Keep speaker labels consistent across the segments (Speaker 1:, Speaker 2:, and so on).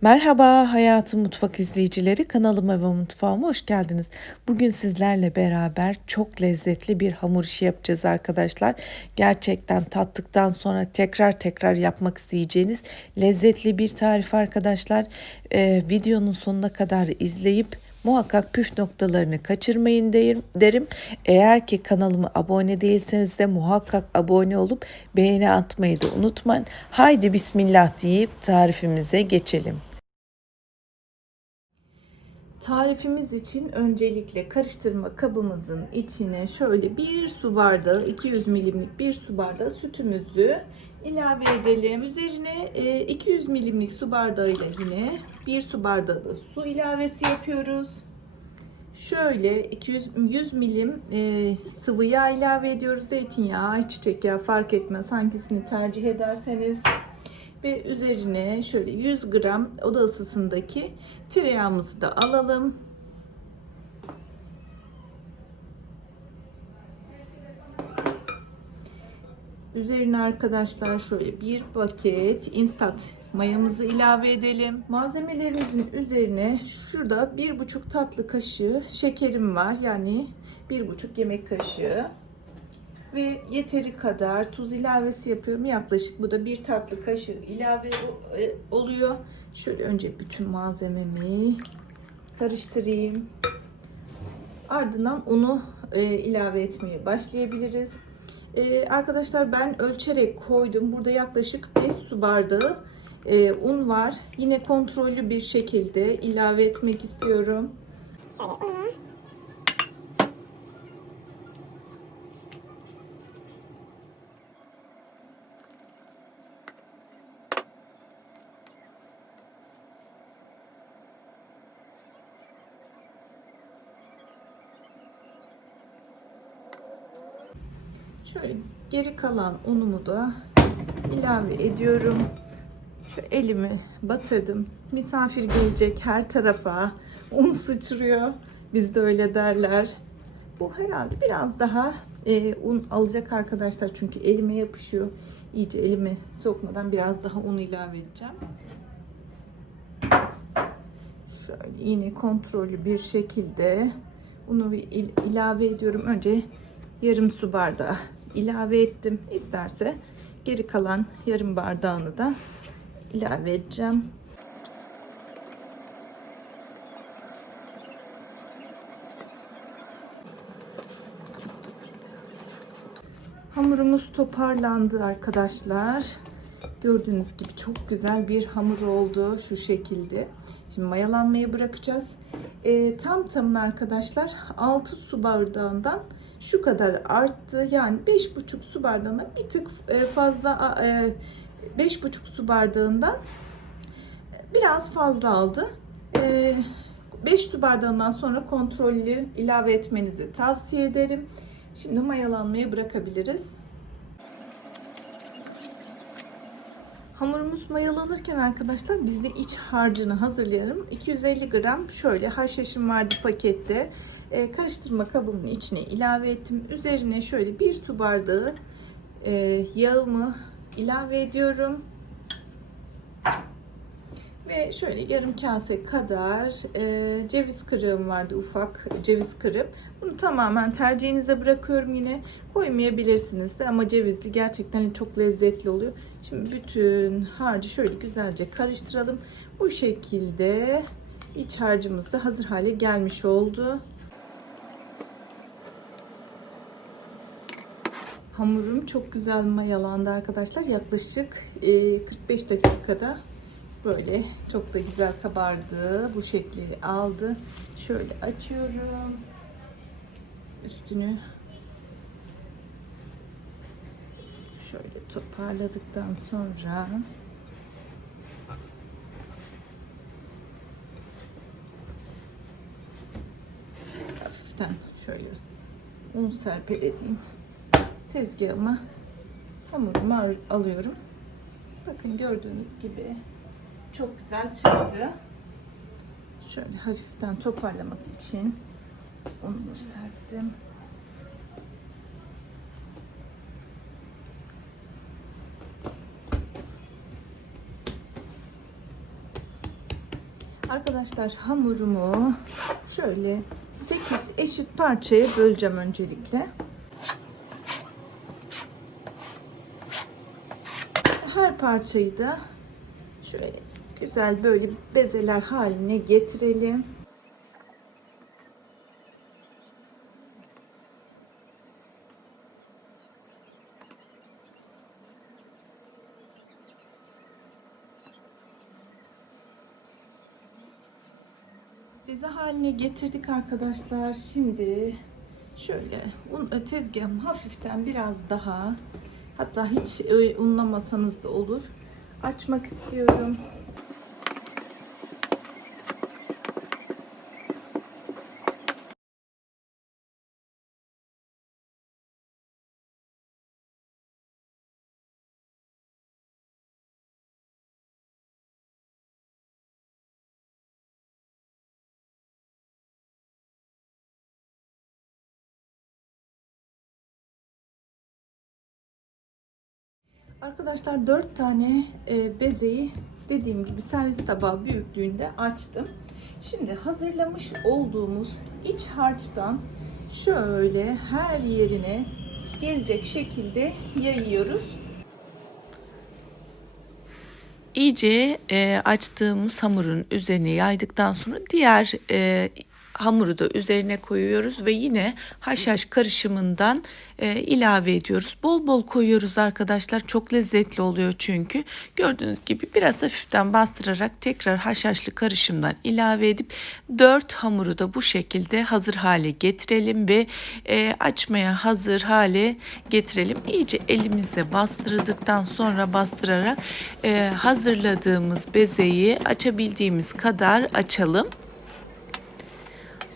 Speaker 1: Merhaba Hayatım Mutfak izleyicileri kanalıma ve mutfağıma hoş geldiniz. Bugün sizlerle beraber çok lezzetli bir hamur işi yapacağız arkadaşlar. Gerçekten tattıktan sonra tekrar tekrar yapmak isteyeceğiniz lezzetli bir tarif arkadaşlar. Ee, videonun sonuna kadar izleyip muhakkak püf noktalarını kaçırmayın derim. Eğer ki kanalıma abone değilseniz de muhakkak abone olup beğeni atmayı da unutmayın. Haydi bismillah deyip tarifimize geçelim. Tarifimiz için öncelikle karıştırma kabımızın içine şöyle bir su bardağı 200 milimlik bir su bardağı sütümüzü ilave edelim. Üzerine 200 milimlik su bardağıyla yine bir su bardağı da su ilavesi yapıyoruz. Şöyle 200 100 milim e, sıvı yağ ilave ediyoruz. Zeytinyağı, ayçiçek yağı fark etmez hangisini tercih ederseniz ve üzerine şöyle 100 gram oda ısısındaki tereyağımızı da alalım. Üzerine arkadaşlar şöyle bir paket instant mayamızı ilave edelim. Malzemelerimizin üzerine şurada bir buçuk tatlı kaşığı şekerim var. Yani bir buçuk yemek kaşığı ve yeteri kadar tuz ilavesi yapıyorum. Yaklaşık bu da bir tatlı kaşığı ilave e, oluyor. Şöyle önce bütün malzememi karıştırayım. Ardından unu e, ilave etmeye başlayabiliriz. E, arkadaşlar ben ölçerek koydum. Burada yaklaşık 5 su bardağı e, un var. Yine kontrollü bir şekilde ilave etmek istiyorum.
Speaker 2: Şöyle
Speaker 1: Şöyle geri kalan unumu da ilave ediyorum. Şu elimi batırdım. Misafir gelecek her tarafa. Un sıçrıyor. Bizde öyle derler. Bu herhalde biraz daha e, un alacak arkadaşlar. Çünkü elime yapışıyor. İyice elimi sokmadan biraz daha un ilave edeceğim. Şöyle yine kontrollü bir şekilde unu il ilave ediyorum. Önce yarım su bardağı ilave ettim. İsterse geri kalan yarım bardağını da ilave edeceğim. Hamurumuz toparlandı arkadaşlar. Gördüğünüz gibi çok güzel bir hamur oldu şu şekilde. Şimdi mayalanmaya bırakacağız. E, tam tamına arkadaşlar 6 su bardağından şu kadar arttı. Yani 5,5 su bardağına bir tık e, fazla e, 5,5 su bardağından biraz fazla aldı. 5 su bardağından sonra kontrollü ilave etmenizi tavsiye ederim. Şimdi mayalanmaya bırakabiliriz. Hamurumuz mayalanırken arkadaşlar biz de iç harcını hazırlayalım. 250 gram şöyle haşhaşım vardı pakette. Ee, karıştırma kabımın içine ilave ettim. Üzerine şöyle bir su bardağı e, yağımı ilave ediyorum. Şöyle yarım kase kadar e, ceviz kırığım vardı ufak ceviz kırıp. Bunu tamamen tercihinize bırakıyorum yine. Koymayabilirsiniz de ama cevizli gerçekten çok lezzetli oluyor. Şimdi bütün harcı şöyle güzelce karıştıralım. Bu şekilde iç harcımız da hazır hale gelmiş oldu. Hamurum çok güzel mayalandı arkadaşlar. Yaklaşık 45 dakikada böyle çok da güzel kabardı. Bu şekli aldı. Şöyle açıyorum. Üstünü şöyle toparladıktan sonra hafiften şöyle un serpelediğim tezgahıma hamurumu alıyorum. Bakın gördüğünüz gibi çok güzel çıktı. Şöyle hafiften toparlamak için ununu serptim. Arkadaşlar hamurumu şöyle 8 eşit parçaya böleceğim öncelikle. Her parçayı da şöyle güzel böyle bezeler haline getirelim. Beze haline getirdik arkadaşlar. Şimdi şöyle un tezgahım hafiften biraz daha hatta hiç e, unlamasanız da olur. Açmak istiyorum. Arkadaşlar 4 tane e, bezeyi dediğim gibi servis tabağı büyüklüğünde açtım. Şimdi hazırlamış olduğumuz iç harçtan şöyle her yerine gelecek şekilde yayıyoruz.
Speaker 2: İyice e, açtığımız hamurun üzerine yaydıktan sonra diğer e, hamuru da üzerine koyuyoruz ve yine haşhaş karışımından e, ilave ediyoruz. Bol bol koyuyoruz arkadaşlar. Çok lezzetli oluyor çünkü. Gördüğünüz gibi biraz hafiften bastırarak tekrar haşhaşlı karışımdan ilave edip 4 hamuru da bu şekilde hazır hale getirelim ve e, açmaya hazır hale getirelim. İyice elimize bastırdıktan sonra bastırarak e, hazırladığımız bezeyi açabildiğimiz kadar açalım.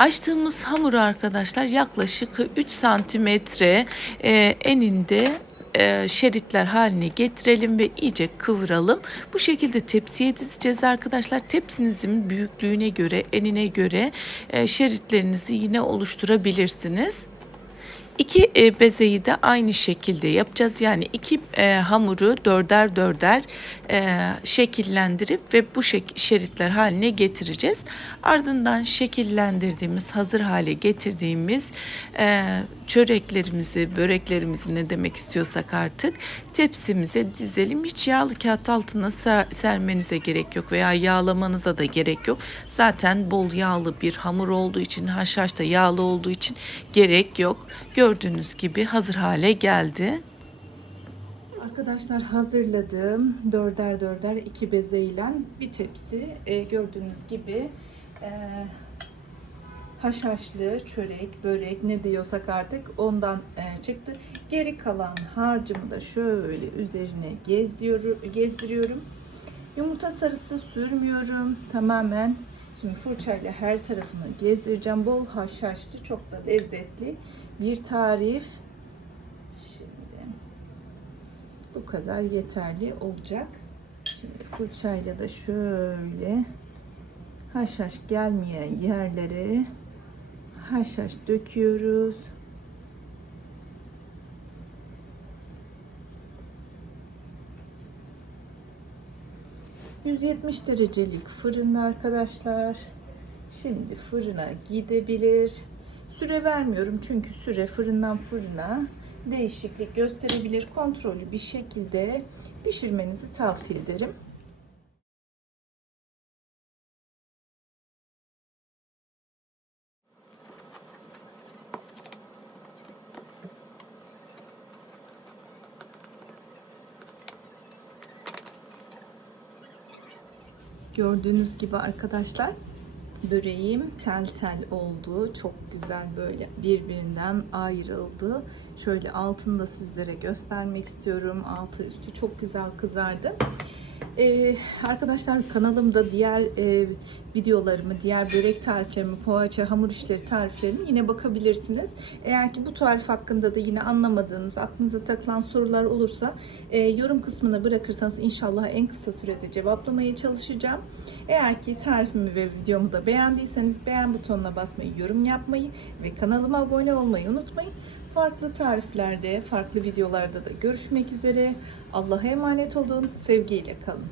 Speaker 2: Açtığımız hamuru arkadaşlar yaklaşık 3 santimetre e, eninde e, şeritler haline getirelim ve iyice kıvıralım. Bu şekilde tepsiye dizeceğiz arkadaşlar. Tepsinizin büyüklüğüne göre, enine göre e, şeritlerinizi yine oluşturabilirsiniz. İki e, bezeyi de aynı şekilde yapacağız. Yani iki e, hamuru dörder dörder e, şekillendirip ve bu şek şeritler haline getireceğiz. Ardından şekillendirdiğimiz, hazır hale getirdiğimiz e, çöreklerimizi, böreklerimizi ne demek istiyorsak artık tepsimize dizelim. Hiç yağlı kağıt altına ser sermenize gerek yok veya yağlamanıza da gerek yok. Zaten bol yağlı bir hamur olduğu için, haşhaş da yağlı olduğu için gerek yok. Gördüğünüz gibi hazır hale geldi.
Speaker 1: Arkadaşlar hazırladım. Dörder dörder iki bezeyle bir tepsi. E, gördüğünüz gibi e, haşhaşlı çörek, börek ne diyorsak artık ondan e, çıktı. Geri kalan harcımı da şöyle üzerine gezdiriyorum. Yumurta sarısı sürmüyorum. Tamamen şimdi fırçayla her tarafını gezdireceğim. Bol haşhaşlı, çok da lezzetli bir tarif. Şimdi bu kadar yeterli olacak. Şimdi fırçayla da şöyle haşhaş gelmeyen yerlere haşhaş döküyoruz. ...170 derecelik fırında arkadaşlar. Şimdi fırına gidebilir. Süre vermiyorum çünkü süre fırından fırına değişiklik gösterebilir. Kontrollü bir şekilde pişirmenizi tavsiye ederim. Gördüğünüz gibi arkadaşlar böreğim tel tel oldu. Çok güzel böyle birbirinden ayrıldı. Şöyle altını da sizlere göstermek istiyorum. Altı üstü çok güzel kızardı. Ee, arkadaşlar kanalımda diğer e, videolarımı, diğer börek tariflerimi, poğaça, hamur işleri tariflerimi yine bakabilirsiniz. Eğer ki bu tarif hakkında da yine anlamadığınız, aklınıza takılan sorular olursa e, yorum kısmına bırakırsanız inşallah en kısa sürede cevaplamaya çalışacağım. Eğer ki tarifimi ve videomu da beğendiyseniz beğen butonuna basmayı, yorum yapmayı ve kanalıma abone olmayı unutmayın. Farklı tariflerde, farklı videolarda da görüşmek üzere. Allah'a emanet olun. Sevgiyle kalın.